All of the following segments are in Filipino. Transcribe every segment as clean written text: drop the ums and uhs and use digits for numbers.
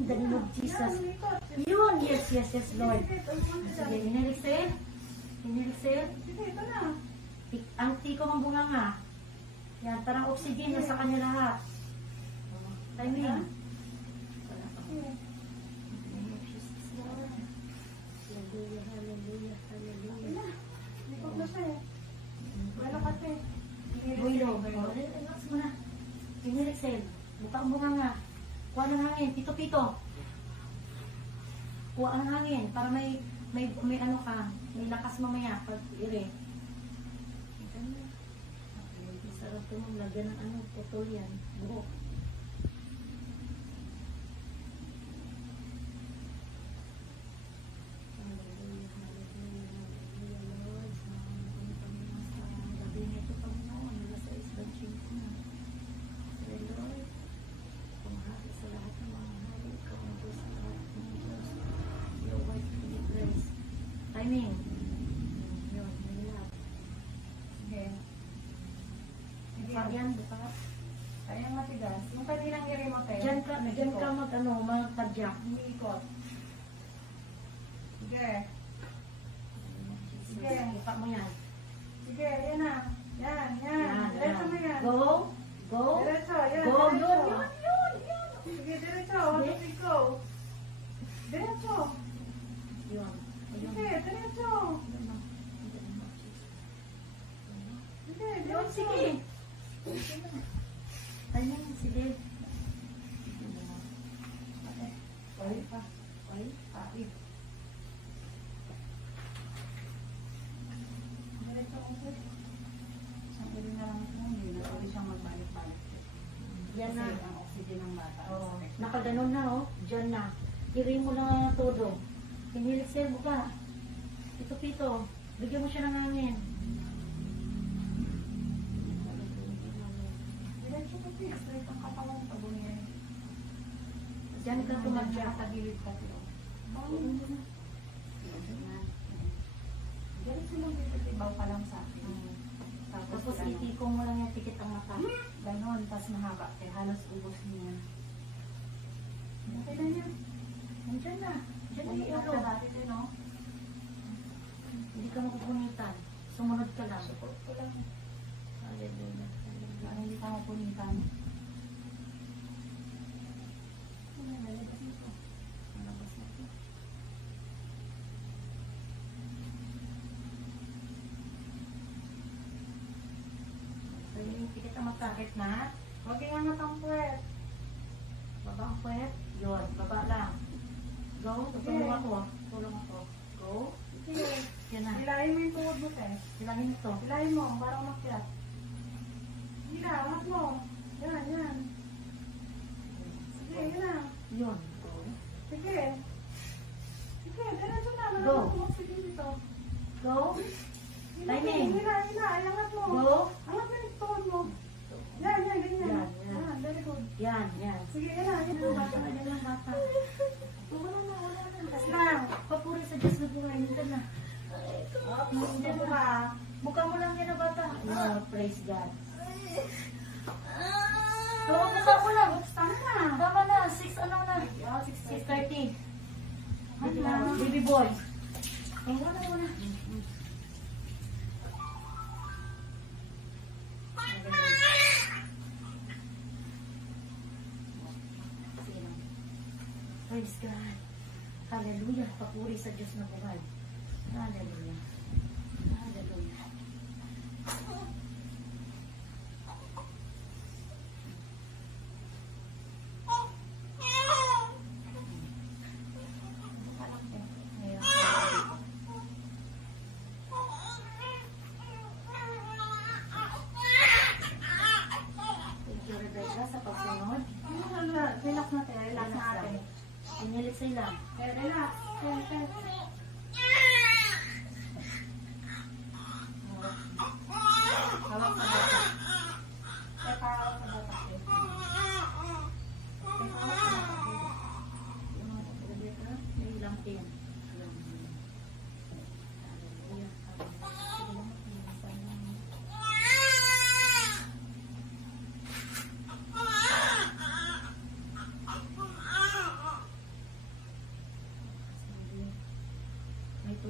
In the name of Jesus. Yun, yes, yes, yes, Lord. Sige, inhale, exhale. Inhale, exhale. Sige, ito na. Ang tiko ng bunganga. Yan, parang oxygen na sa kanya lahat. Timing. Hallelujah, hallelujah, hallelujah. Likod na siya eh. Wala kasi. Builo. Relax mo na. Inhale, exhale. Buka ang bunganga. Kuha ng hangin. Pito-pito. Kuha ang hangin. Para may ano ka. May lakas mamaya. Pag ire. Sarap ito mong lagyan ng ano. Putol yan. Buhok. Timing. Yun, mahilap. Sige. Sige. Pag yan, bukas. Kayang matigas. Yung kaninang i-remote eh. Diyan ka mag-tadyak. Umiikot. Sige. Sige. Buka mo yan. Sige, yan na. Yan. Diretso mo yan. Go. Go. Diretso, yan. Go. Diretso. Yun. Sige, diretso. Sige, go. Diretso. Yun. Sige, diretso. Sige, Yun, diretso. sige. Timing, sige. Ay, pa. Ay, ay. Diretso ko po. Isang uli na lang ito. Hindi na pwede siyang magbalik-balik. Yan na. Kasi ang oxygen ng bata. Oh, nakaganon na, oh. Diyan na. Hirin mo na todo. Inhale, buka. Pito-pito. Bigyan mo siya ng hangin. Diretso ko po. Straight ang katawan pag bumili. Diyan ka tumadyak. Nakagilid ka po. Diretso lang dito. Ibaw pa lang sa akin. Tapos itikong mo lang yung tikit ang mata. Ganon. Tapos mahaba. Kaya halos ubos niya. Okay na niya. Nandiyan na. Diyan na Umiiyak yung ka ulo. dati din, no? Hindi ka makupunitan. Sumunod ka lang. Support ko lang. Hallelujah. Para hindi ka mapunitan. Lalabas ito. Malabas na ito. So, yung tikit ang mata. Sakit na? Huwag yung angat ang puwet. Baba ang puwet. Yun. Baba lang. Go. Tulong ako. Tulong ako. Go. Sige. Yan na. Hilahin mo yung tuhod mo, te. Hilangin ito. Hilahin mo, para umakyat. Hila, angat mo. Yan. Sige, yun na. Yun. Go. Sige. Sige, diretso na. Go. Malapit mo sige dito. Go. Hila, Timing. hila. Angat mo. Go. Angat mo yung tuhod mo. Yan, ganyan. Yan. Very good. Yan. Sige, yan na. Yan ang bata. Yan ang bata. Wala na. Tapos lang. Papuri sa Diyos na buhay. Hindi na. Dito ka. Buka mo lang yan na bata. Oh, praise God. Tama lang. Tama na. 6 ano na. 6:30. Baby boy. Ay, wala. Praise God. Hallelujah. Papuri sa Diyos na buhay. Hallelujah. Hallelujah. Thank you, Rebecca, sa pagsunod. Relax natin. Relax natin. Pinilit sa ilang. Relax. Hawak sa bata. Teka, hawak sa bata. Rebecca, may ilang pin.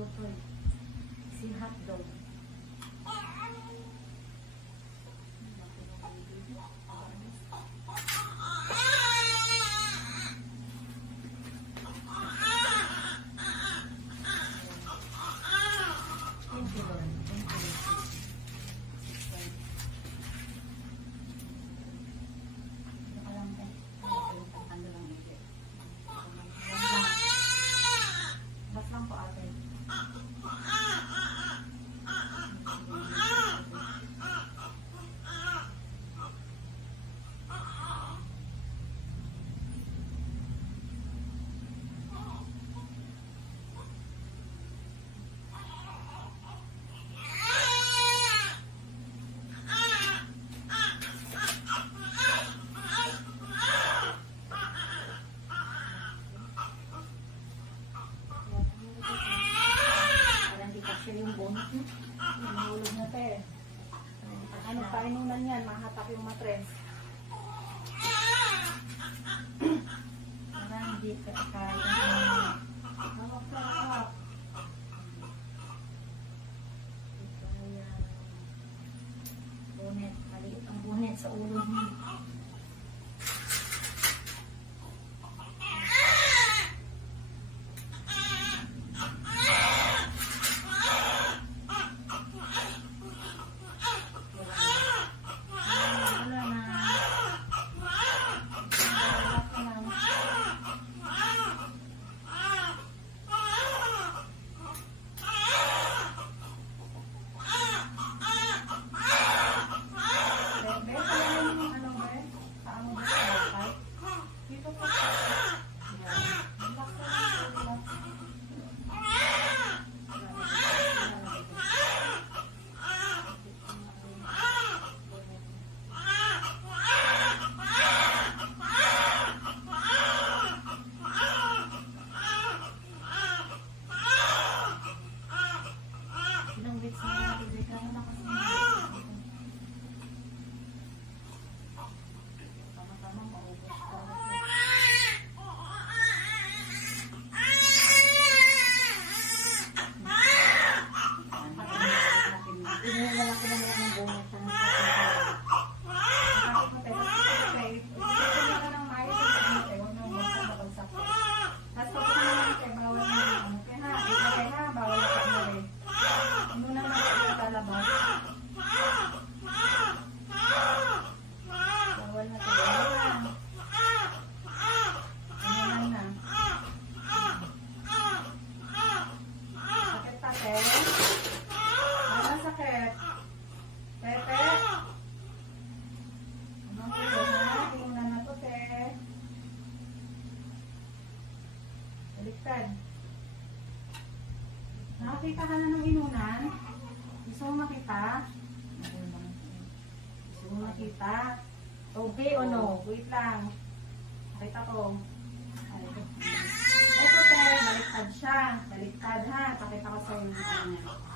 Tutoy. Si hotdog. Thank you, Lord. Thank you. Ito ka lang, te. Ano lang ito. Bas lang po, ate. Para hindi kasi yung bonus mo. Nahulog na te. Ano painunan yan? Mahatak yung matres. Para hindi ka kaya. Hawak sa hawak. Kaya bonnet. Maliit ang bonnet sa ulo mo. Wala na. Hawak na. Bebe, kaya yung ano be? Paano ba sa lakay? Dito po. Yan. Relax lang, relax. Ilang weeks na natin. Bigla na lang kasi. Tama-tama, maubos ka. Inilala ko na lang ng bonnet sa Bakit mo tayo? Okay. Ito ka ng maayos yung ano tayo. Huwag nang magsa-bagsak. Tapos pag ito naman tayo, bawal na yung ano. Kaya ha, ito tayo ha, bawal na tayo na rin. Ano naman tayo talabas? Bawal na tayo. Ano na? Sakit pa, te? Ano sakit? Pepe? Ano po ha? Inunan na to, te. Baliktad. Nakakita ka na ng inunan? Gusto mo makita? Gusto mo makita? Okay o no? Wait lang. Nakita ko. Ito, te. Baliktad siya. Baliktad ha. Pakita ko sa'yo yung ano niya.